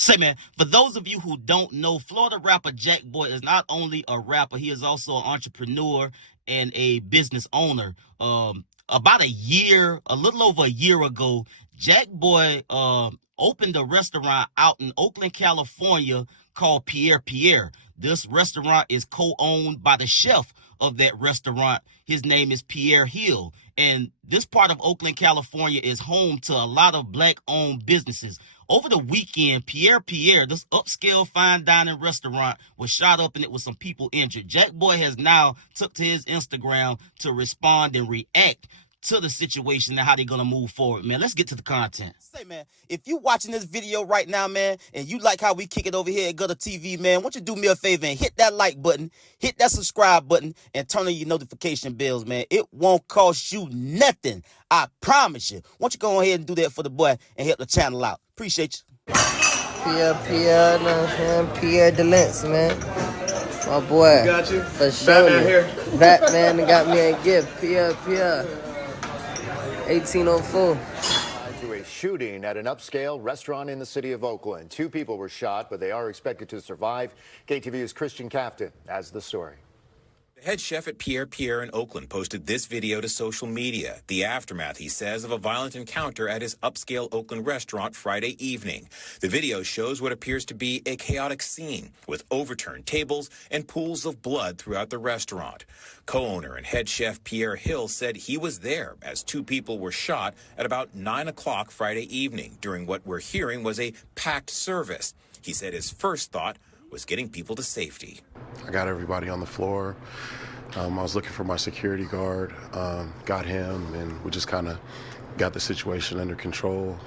Say, man, for those of you who don't know, Florida rapper Jackboy is not only a rapper, he is also an entrepreneur and a business owner. About a little over a year ago, Jackboy opened a restaurant out in Oakland, California called PIERRE. This restaurant is co-owned by the chef of that restaurant. His name is Pierre Hill. And this part of Oakland, California is home to a lot of black-owned businesses. Over the weekend, PIERRE, this upscale fine dining restaurant, was shot up and it was some people injured. Jackboy has now took to his Instagram to respond and react to the situation and how they're going to move forward, man. Let's get to the content. Say, man, if you watching this video right now, man, and you like how we kick it over here at GuddaTV, man, won't you do me a favor and hit that like button, hit that subscribe button, and turn on your notification bells, man. It won't cost you nothing. I promise you. Won't you go ahead and do that for the boy and help the channel out? Appreciate you. Pierre, Pierre Delence, man. My boy. Got you. For sure. Batman here. Batman got me a gift. Pierre. 1804. To a shooting at an upscale restaurant in the city of Oakland. 2 people were shot, but they are expected to survive. GuddaTV's Christian Captain has the story. The head chef at PIERRE in Oakland posted this video to social media, the aftermath, he says, of a violent encounter at his upscale Oakland restaurant Friday evening. The video shows what appears to be a chaotic scene with overturned tables and pools of blood throughout the restaurant. Co-owner and head chef Pierre Hill said he was there as 2 people were shot at about 9 o'clock Friday evening during what we're hearing was a packed service. He said his first thought was getting people to safety. I got everybody on the floor. I was looking for my security guard, got him, and we just kind of got the situation under control.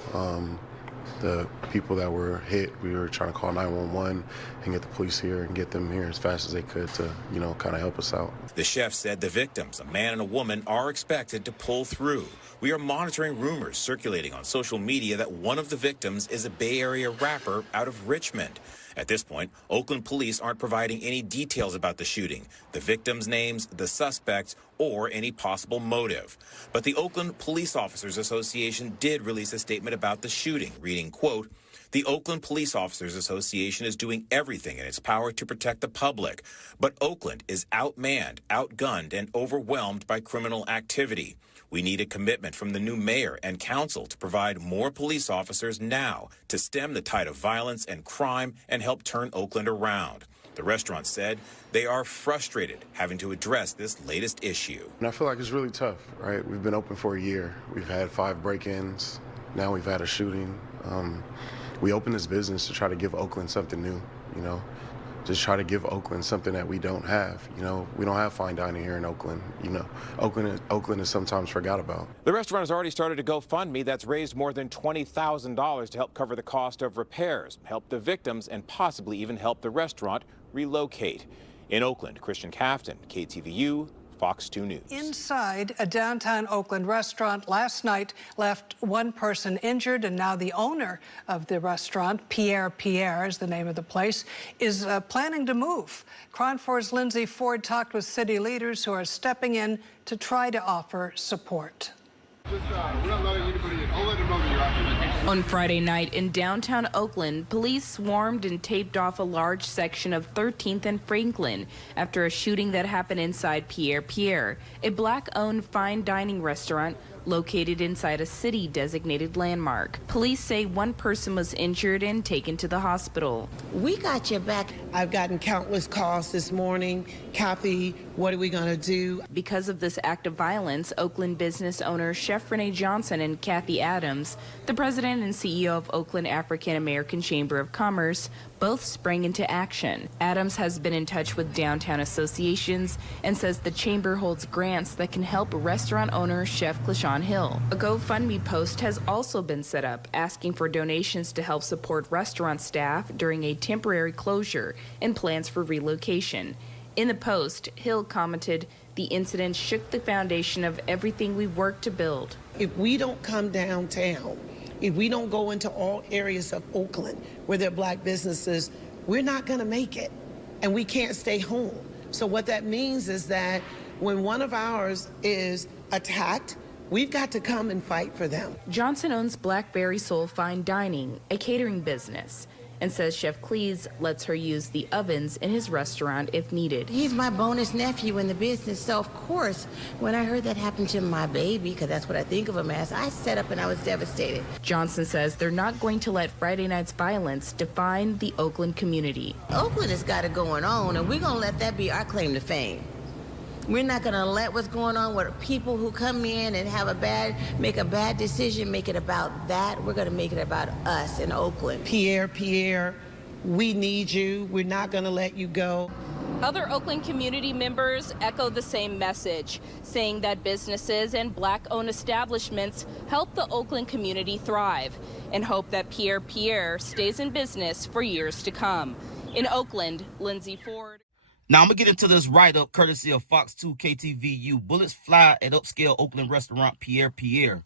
The people that were hit, we were trying to call 911 and get the police here and get them here as fast as they could to, kind of help us out. The chef said the victims, a man and a woman, are expected to pull through. We are monitoring rumors circulating on social media that one of the victims is a Bay Area rapper out of Richmond. At this point, Oakland police aren't providing any details about the shooting, the victims' names, the suspects, or any possible motive. But the Oakland Police Officers Association did release a statement about the shooting, reading, quote, "The Oakland Police Officers Association is doing everything in its power to protect the public, but Oakland is outmanned, outgunned, and overwhelmed by criminal activity. We need a commitment from the new mayor and council to provide more police officers now to stem the tide of violence and crime and help turn Oakland around." The restaurant said they are frustrated having to address this latest issue. And I feel like it's really tough, right? We've been open for a year. We've had 5 break-ins. Now we've had a shooting. We opened this business to try to give Oakland something new, just try to give Oakland something that we don't have. We don't have fine dining here in Oakland. Oakland is sometimes forgot about. The restaurant has already started a GoFundMe that's raised more than $20,000 to help cover the cost of repairs, help the victims, and possibly even help the restaurant relocate. In Oakland, Christian Captain, KTVU, Fox 2 News. Inside a downtown Oakland restaurant last night left 1 person injured, and now the owner of the restaurant, PIERRE is the name of the place, is planning to move. KRON 4's Lindsay Ford talked with city leaders who are stepping in to try to offer support. On Friday night in downtown Oakland, police swarmed and taped off a large section of 13th and Franklin after a shooting that happened inside PIERRE, a black-owned fine dining restaurant located inside a city-designated landmark. Police say 1 person was injured and taken to the hospital. We got your back. I've gotten countless calls this morning. Kathy, what are we going to do? Because of this act of violence, Oakland business owner Chef Renee Johnson and Kathy Adams, the president and CEO of Oakland African American Chamber of Commerce, both sprang into action. Adams has been in touch with downtown associations and says the chamber holds grants that can help restaurant owner Chef Clashawn Hill. A GoFundMe post has also been set up asking for donations to help support restaurant staff during a temporary closure and plans for relocation. In the post, Hill commented, "The incident shook the foundation of everything we've worked to build." If we don't come downtown, if we don't go into all areas of Oakland where there are black businesses, we're not going to make it, and we can't stay home. So what that means is that when one of ours is attacked, we've got to come and fight for them. Johnson owns Blackberry Soul Fine Dining, a catering business, and says Chef Cleese lets her use the ovens in his restaurant if needed. He's my bonus nephew in the business, so of course, when I heard that happened to my baby, because that's what I think of him as, I sat up and I was devastated. Johnson says they're not going to let Friday night's violence define the Oakland community. Oakland has got it going on, and we're going to let that be our claim to fame. We're not going to let what's going on with people who come in and make a bad decision, make it about that. We're going to make it about us in Oakland. Pierre, we need you. We're not going to let you go. Other Oakland community members echo the same message, saying that businesses and Black-owned establishments help the Oakland community thrive, and hope that Pierre stays in business for years to come. In Oakland, Lindsay Ford. Now, I'm going to get into this write-up courtesy of Fox 2 KTVU. Bullets fly at upscale Oakland restaurant PIERRE.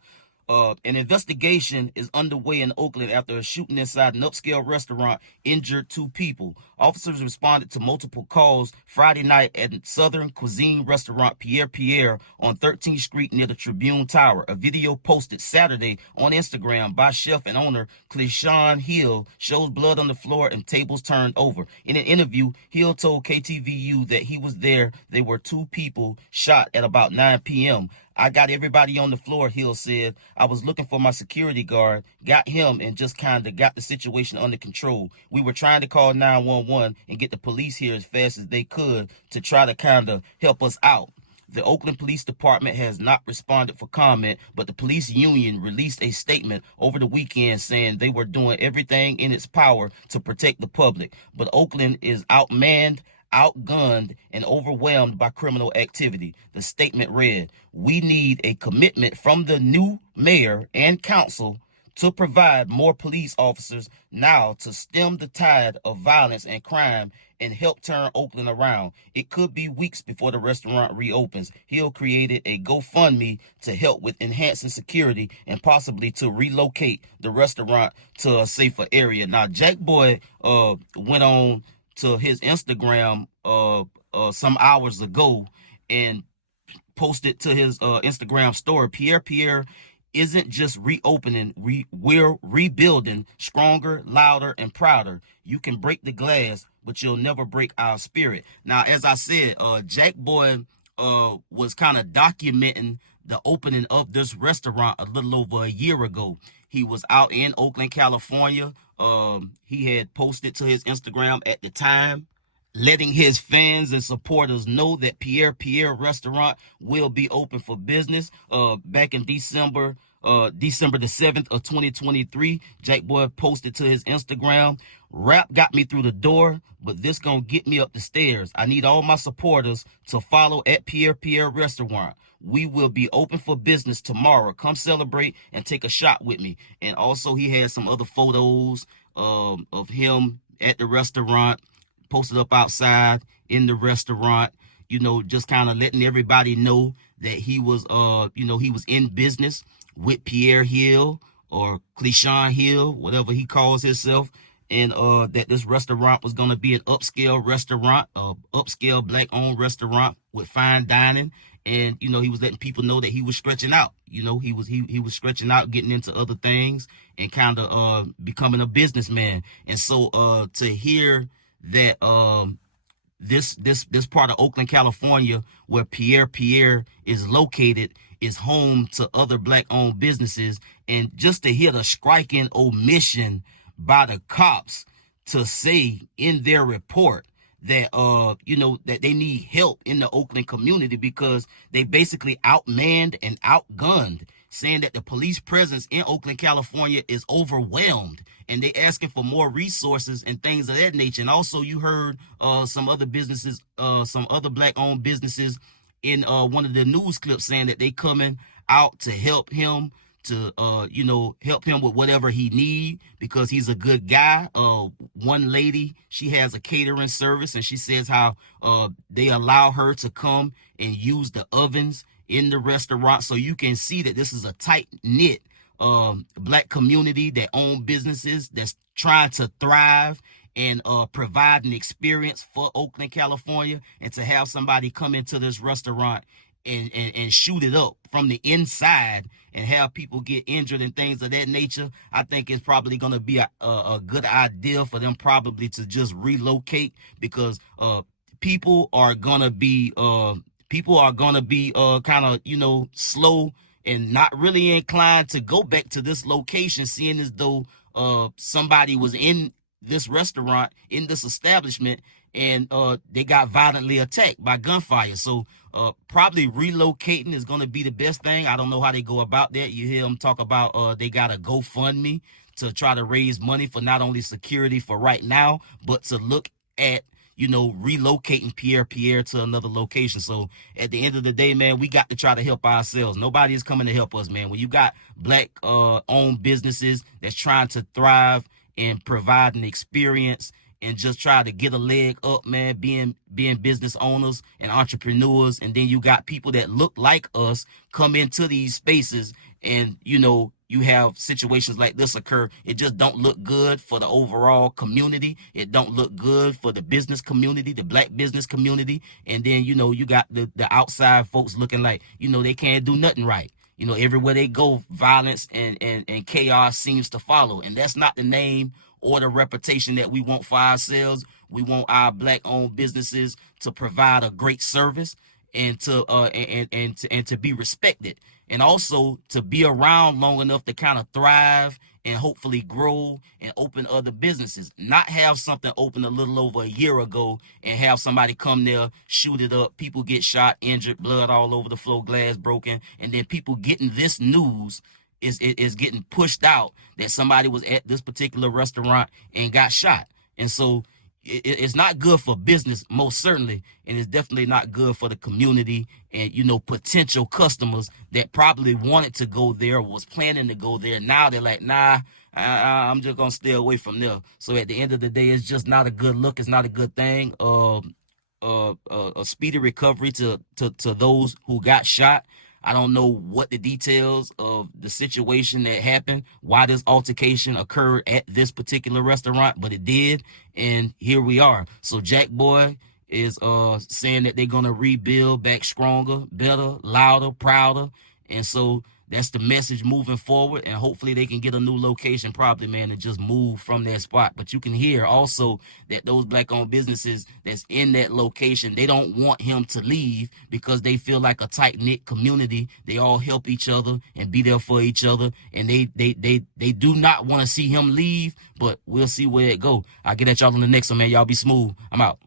An investigation is underway in Oakland after a shooting inside an upscale restaurant injured 2 people. Officers responded to multiple calls Friday night at Southern Cuisine restaurant PIERRE on 13th Street near the Tribune Tower. A video posted Saturday on Instagram by chef and owner Clishawn Hill shows blood on the floor and tables turned over. In an interview, Hill told KTVU that he was there. There were 2 people shot at about 9 p.m. I got everybody on the floor, Hill said. I was looking for my security guard, got him, and just kind of got the situation under control. We were trying to call 911 and get the police here as fast as they could to try to kind of help us out. The Oakland Police Department has not responded for comment, but the police union released a statement over the weekend saying they were doing everything in its power to protect the public. But Oakland is outmanned, outgunned, and overwhelmed by criminal activity. The statement read, "We need a commitment from the new mayor and council to provide more police officers now to stem the tide of violence and crime and help turn Oakland around. It could be weeks before the restaurant reopens." Hill created a GoFundMe to help with enhancing security and possibly to relocate the restaurant to a safer area. Now, Jackboy went on to his Instagram some hours ago and posted to his Instagram story, Pierre isn't just reopening, we're rebuilding stronger, louder, and prouder. You can break the glass, but you'll never break our spirit. Now, as I said, Jackboy was kind of documenting the opening of this restaurant a little over a year ago. He was out in Oakland, California. He had posted to his Instagram at the time, letting his fans and supporters know that PIERRE restaurant will be open for business. Back in December the 7th of 2023, Jackboy posted to his Instagram, "Rap got me through the door, but this gonna get me up the stairs. I need all my supporters to follow at PIERRE restaurant. We will be open for business tomorrow. Come celebrate and take a shot with me." And also he had some other photos of him at the restaurant, posted up outside in the restaurant, you know, just kind of letting everybody know that he was, he was in business with Pierre Hill or Clishawn Hill, whatever he calls himself, and that this restaurant was going to be an upscale restaurant, upscale Black-owned restaurant with fine dining. And, you know, he was letting people know that he was stretching out. You know, he was stretching out, getting into other things and kind of becoming a businessman. And so to hear that this part of Oakland, California, where PIERRE is located, is home to other Black-owned businesses, and just to hear the striking omission by the cops to say in their report that that they need help in the Oakland community because they basically outmanned and outgunned, saying that the police presence in Oakland, California is overwhelmed and they asking for more resources and things of that nature. And also you heard some other businesses, some other Black-owned businesses in one of the news clips saying that they coming out to help him, to help him with whatever he need because he's a good guy. One lady, she has a catering service, and she says how they allow her to come and use the ovens in the restaurant. So you can see that this is a tight-knit Black community that own businesses that's trying to thrive and provide an experience for Oakland, California. And to have somebody come into this restaurant and shoot it up from the inside and have people get injured and things of that nature, I think it's probably going to be a good idea for them probably to just relocate, because people are going to be kind of, slow and not really inclined to go back to this location, seeing as though somebody was in this restaurant, in this establishment, and they got violently attacked by gunfire. So probably relocating is going to be the best thing. I don't know how they go about that. You hear them talk about they got a GoFundMe to try to raise money for not only security for right now, but to look at, relocating Pierre to another location. So at the end of the day, man, we got to try to help ourselves. Nobody is coming to help us, man. When you got black owned businesses that's trying to thrive and provide an experience and just try to get a leg up, man, being business owners and entrepreneurs, and then you got people that look like us come into these spaces, and you have situations like this occur. It just don't look good for the overall community. It don't look good for the business community, the black business community. And then you got the outside folks looking like they can't do nothing right. Everywhere they go, violence and chaos seems to follow, and that's not the name or the reputation that we want for ourselves. We want our black-owned businesses to provide a great service and to be respected, and also to be around long enough to kind of thrive and hopefully grow and open other businesses. Not have something open a little over a year ago and have somebody come there, shoot it up, people get shot, injured, blood all over the floor, glass broken, and then people getting this news is getting pushed out that somebody was at this particular restaurant and got shot. And so it's not good for business, most certainly, and it's definitely not good for the community and potential customers that probably wanted to go there, was planning to go there. Now they're like, nah, I'm just gonna stay away from there. So at the end of the day, it's just not a good look. It's not a good thing. A speedy recovery to those who got shot. I don't know what the details of the situation that happened, why this altercation occurred at this particular restaurant, but it did, and here we are. So Jackboy is saying that they're gonna rebuild back stronger, better, louder, prouder, and so that's the message moving forward, and hopefully they can get a new location probably, man, and just move from that spot. But you can hear also that those black-owned businesses that's in that location, they don't want him to leave because they feel like a tight-knit community. They all help each other and be there for each other, and they do not want to see him leave, but we'll see where it go. I'll get at y'all on the next one, man. Y'all be smooth. I'm out.